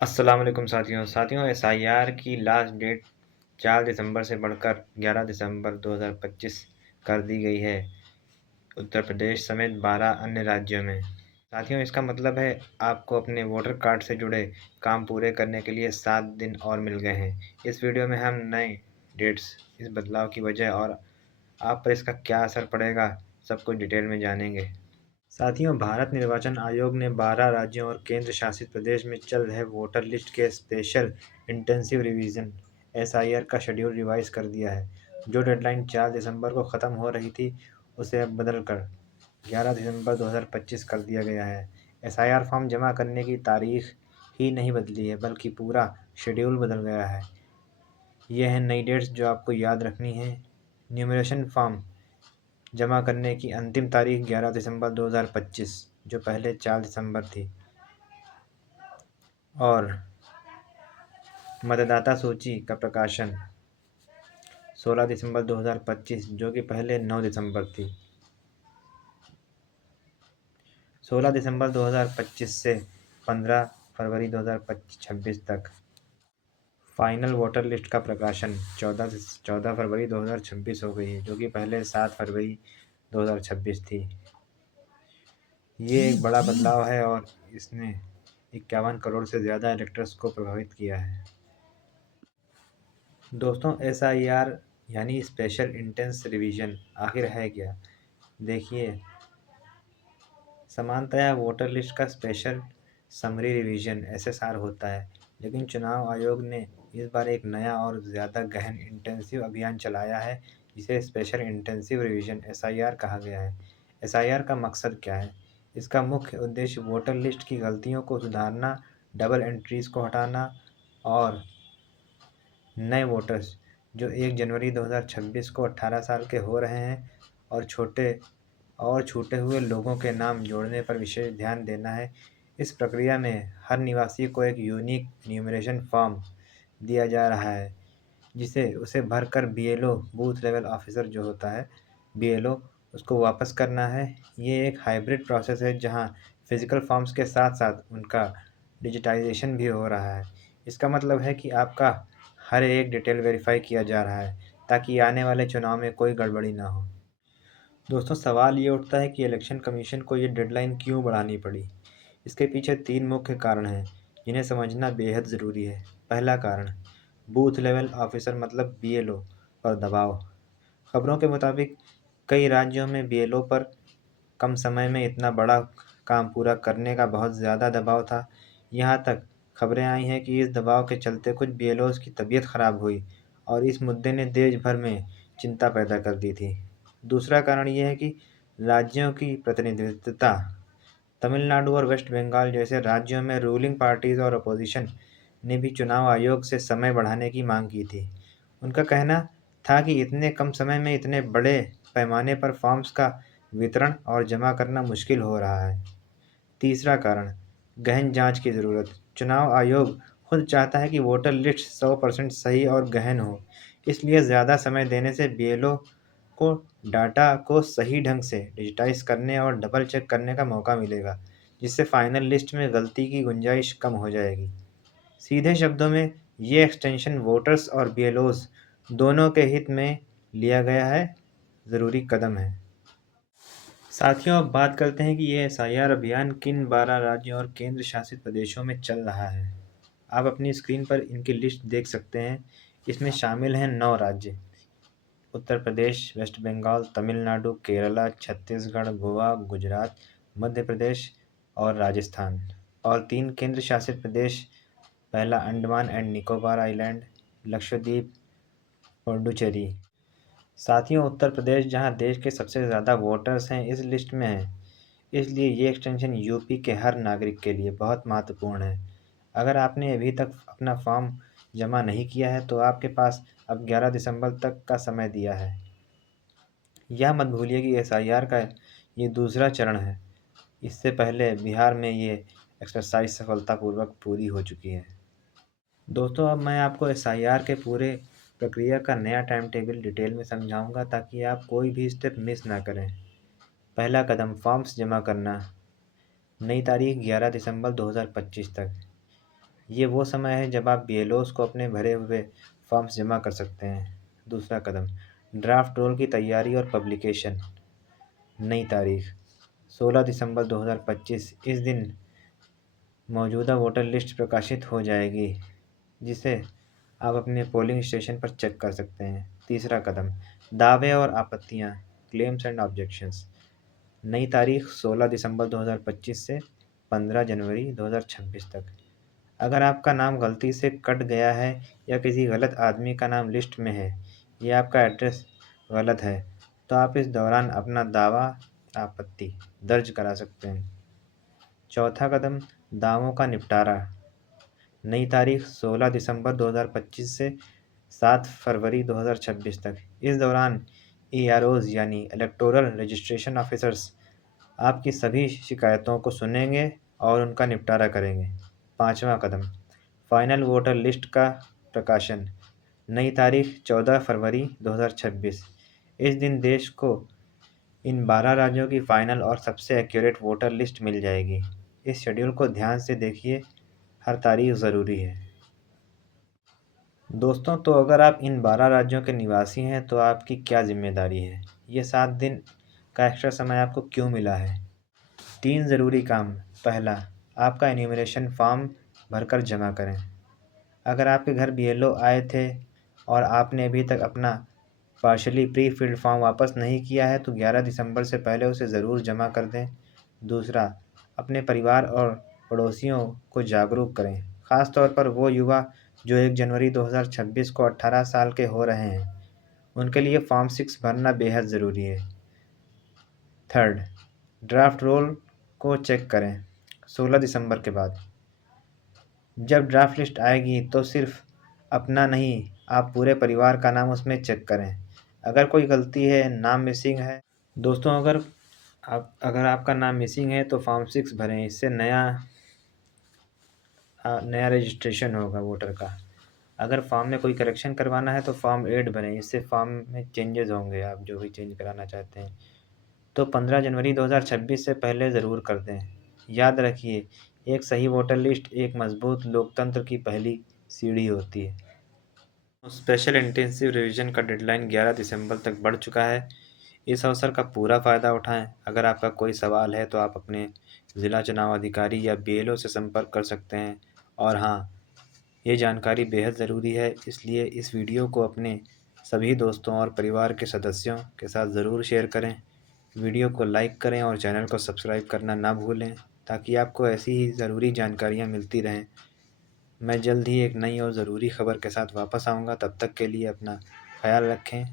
अस्सलाम वालेकुम साथियों एसआईआर की लास्ट डेट 4 दिसंबर से बढ़कर 11 दिसंबर 2025 कर दी गई है उत्तर प्रदेश समेत 12 अन्य राज्यों में। साथियों, इसका मतलब है आपको अपने वोटर कार्ड से जुड़े काम पूरे करने के लिए 7 दिन और मिल गए हैं। इस वीडियो में हम नए डेट्स, इस बदलाव की वजह और आप पर इसका क्या असर पड़ेगा, सब कुछ डिटेल में जानेंगे। साथियों, भारत निर्वाचन आयोग ने 12 राज्यों और केंद्र शासित प्रदेश में चल रहे वोटर लिस्ट के स्पेशल इंटेंसिव रिवीजन एसआईआर का शेड्यूल रिवाइज कर दिया है। जो डेडलाइन 4 दिसंबर को ख़त्म हो रही थी, उसे अब बदलकर 11 दिसंबर 2025 कर दिया गया है। एसआईआर फॉर्म जमा करने की तारीख ही नहीं बदली है, बल्कि पूरा शेड्यूल बदल गया है। ये हैं नई डेट्स जो आपको याद रखनी है। न्यूमरेशन फॉर्म जमा करने की अंतिम तारीख 11 दिसंबर 2025, जो पहले 4 दिसंबर थी। और मतदाता सूची का प्रकाशन 16 दिसंबर 2025, जो कि पहले 9 दिसंबर थी। 16 दिसंबर 2025 से 15 फरवरी 2026 तक। फाइनल वोटर लिस्ट का प्रकाशन 14 फरवरी 2026 हो गई है, जो कि पहले 7 फरवरी 2026 थी। ये एक बड़ा बदलाव है और इसने 51 करोड़ से ज़्यादा इलेक्टर्स को प्रभावित किया है। दोस्तों, एसआईआर यानी स्पेशल इंटेंस रिवीजन आखिर है क्या? देखिए, सामान्यतः वोटर लिस्ट का स्पेशल समरी रिवीजन एसएसआर होता है, लेकिन चुनाव आयोग ने इस बार एक नया और ज़्यादा गहन इंटेंसिव अभियान चलाया है, जिसे स्पेशल इंटेंसिव रिवीजन एसआईआर कहा गया है। एसआईआर का मकसद क्या है? इसका मुख्य उद्देश्य वोटर लिस्ट की गलतियों को सुधारना, डबल एंट्रीज को हटाना और नए वोटर्स जो 1 जनवरी 2026 को 18 साल के हो रहे हैं और छूटे हुए लोगों के नाम जोड़ने पर विशेष ध्यान देना है। इस प्रक्रिया में हर निवासी को एक यूनिक न्यूमरेशन फॉर्म दिया जा रहा है, जिसे उसे भरकर बीएलओ, बूथ लेवल ऑफिसर जो होता है बीएलओ, उसको वापस करना है। ये एक हाइब्रिड प्रोसेस है जहां फिजिकल फॉर्म्स के साथ साथ उनका डिजिटाइजेशन भी हो रहा है। इसका मतलब है कि आपका हर एक डिटेल वेरीफाई किया जा रहा है, ताकि आने वाले चुनाव में कोई गड़बड़ी ना हो। दोस्तों, सवाल ये उठता है कि इलेक्शन कमीशन को ये डेडलाइन क्यों बढ़ानी पड़ी? इसके पीछे 3 मुख्य कारण हैं, जिन्हें समझना बेहद ज़रूरी है। पहला कारण, बूथ लेवल ऑफिसर मतलब बीएलओ पर दबाव। खबरों के मुताबिक कई राज्यों में बीएलओ पर कम समय में इतना बड़ा काम पूरा करने का बहुत ज़्यादा दबाव था। यहाँ तक खबरें आई हैं कि इस दबाव के चलते कुछ बीएलओज़ की तबीयत खराब हुई और इस मुद्दे ने देश भर में चिंता पैदा कर दी थी। दूसरा कारण ये है कि राज्यों की प्रतिनिधित्वता। तमिलनाडु और वेस्ट बंगाल जैसे राज्यों में रूलिंग पार्टीज और अपोजिशन ने भी चुनाव आयोग से समय बढ़ाने की मांग की थी। उनका कहना था कि इतने कम समय में इतने बड़े पैमाने पर फॉर्म्स का वितरण और जमा करना मुश्किल हो रहा है। तीसरा कारण, गहन जांच की ज़रूरत। चुनाव आयोग खुद चाहता है कि वोटर लिस्ट 100% सही और गहन हो, इसलिए ज़्यादा समय देने से बीएलओ को डाटा को सही ढंग से डिजिटाइज करने और डबल चेक करने का मौका मिलेगा, जिससे फाइनल लिस्ट में गलती की गुंजाइश कम हो जाएगी। सीधे शब्दों में, ये एक्सटेंशन वोटर्स और बीएलओज दोनों के हित में लिया गया है ज़रूरी कदम है। साथियों, अब बात करते हैं कि ये एसआईआर अभियान किन 12 राज्यों और केंद्र शासित प्रदेशों में चल रहा है। आप अपनी स्क्रीन पर इनकी लिस्ट देख सकते हैं। इसमें शामिल हैं 9 राज्य: उत्तर प्रदेश, वेस्ट बंगाल, तमिलनाडु, केरला, छत्तीसगढ़, गोवा, गुजरात, मध्य प्रदेश और राजस्थान। और 3 केंद्र शासित प्रदेश: पहला अंडमान एंड निकोबार आइलैंड, लक्षद्वीप, पुडुचेरी। साथियों, उत्तर प्रदेश, जहां देश के सबसे ज़्यादा वोटर्स हैं, इस लिस्ट में है, इसलिए ये एक्सटेंशन यूपी के हर नागरिक के लिए बहुत महत्वपूर्ण है। अगर आपने अभी तक अपना फॉर्म जमा नहीं किया है, तो आपके पास अब 11 दिसंबर तक का समय दिया है। यह मत भूलिए कि एसआईआर का ये दूसरा चरण है। इससे पहले बिहार में ये एक्सरसाइज सफलतापूर्वक पूरी हो चुकी है। दोस्तों, अब मैं आपको एसआईआर के पूरे प्रक्रिया का नया टाइम टेबल डिटेल में समझाऊंगा, ताकि आप कोई भी स्टेप मिस ना करें। पहला कदम, फॉर्म्स जमा करना। नई तारीख 11 दिसंबर 2025 तक। ये वो समय है जब आप बीएलओज़ को अपने भरे हुए फॉर्म्स जमा कर सकते हैं। दूसरा कदम, ड्राफ्ट रोल की तैयारी और पब्लिकेशन। नई तारीख 16 दिसंबर 2025। इस दिन मौजूदा वोटर लिस्ट प्रकाशित हो जाएगी, जिसे आप अपने पोलिंग स्टेशन पर चेक कर सकते हैं। तीसरा कदम, दावे और आपत्तियाँ, क्लेम्स एंड ऑब्जेक्शंस। नई तारीख 16 दिसंबर 2025 से 15 जनवरी 2026 तक। अगर आपका नाम गलती से कट गया है या किसी गलत आदमी का नाम लिस्ट में है या आपका एड्रेस गलत है, तो आप इस दौरान अपना दावा आपत्ति दर्ज करा सकते हैं। चौथा कदम, दावों का निपटारा। नई तारीख 16 दिसंबर 2025 से 7 फरवरी 2026 तक। इस दौरान EROs यानी इलेक्टोरल रजिस्ट्रेशन ऑफिसर्स आपकी सभी शिकायतों को सुनेंगे और उनका निपटारा करेंगे। पाँचवां कदम, फाइनल वोटर लिस्ट का प्रकाशन। नई तारीख 14 फरवरी 2026। इस दिन देश को इन 12 राज्यों की फाइनल और सबसे एक्यूरेट वोटर लिस्ट मिल जाएगी। इस शेड्यूल को ध्यान से देखिए, हर तारीख ज़रूरी है। दोस्तों, तो अगर आप इन 12 राज्यों के निवासी हैं तो आपकी क्या ज़िम्मेदारी है? ये 7 दिन का एक्स्ट्रा समय आपको क्यों मिला है? 3 ज़रूरी काम। पहला, आपका एन्यूमरेशन फॉर्म भरकर जमा करें। अगर आपके घर बीएलओ आए थे और आपने अभी तक अपना पार्शली प्री फिल्ड फॉर्म वापस नहीं किया है तो 11 दिसंबर से पहले उसे ज़रूर जमा कर दें। दूसरा, अपने परिवार और पड़ोसियों को जागरूक करें, ख़ास तौर पर वो युवा जो 1 जनवरी 2026 को 18 साल के हो रहे हैं। उनके लिए फॉर्म 6 भरना बेहद ज़रूरी है। थर्ड, ड्राफ्ट रोल को चेक करें 16 दिसंबर के बाद। जब ड्राफ्ट लिस्ट आएगी तो सिर्फ अपना नहीं, आप पूरे परिवार का नाम उसमें चेक करें। अगर कोई गलती है, नाम मिसिंग है, दोस्तों अगर आपका नाम मिसिंग है तो फॉर्म 6 भरें। इससे नया रजिस्ट्रेशन होगा वोटर का। अगर फॉर्म में कोई करेक्शन करवाना है तो फॉर्म 8 भरें। इससे फॉर्म में चेंजेस होंगे, आप जो भी चेंज कराना चाहते हैं। तो 15 जनवरी 2026 से पहले ज़रूर कर दें। याद रखिए, एक सही वोटर लिस्ट एक मजबूत लोकतंत्र की पहली सीढ़ी होती है। स्पेशल इंटेंसिव रिवीजन का डेडलाइन 11 दिसंबर तक बढ़ चुका है। इस अवसर का पूरा फ़ायदा उठाएं। अगर आपका कोई सवाल है तो आप अपने ज़िला चुनाव अधिकारी या बीएलओ से संपर्क कर सकते हैं। और हाँ, ये जानकारी बेहद ज़रूरी है, इसलिए इस वीडियो को अपने सभी दोस्तों और परिवार के सदस्यों के साथ ज़रूर शेयर करें। वीडियो को लाइक करें और चैनल को सब्सक्राइब करना ना भूलें, ताकि आपको ऐसी ही ज़रूरी जानकारियाँ मिलती रहें। मैं जल्द ही एक नई और ज़रूरी खबर के साथ वापस आऊँगा। तब तक के लिए अपना ख्याल रखें।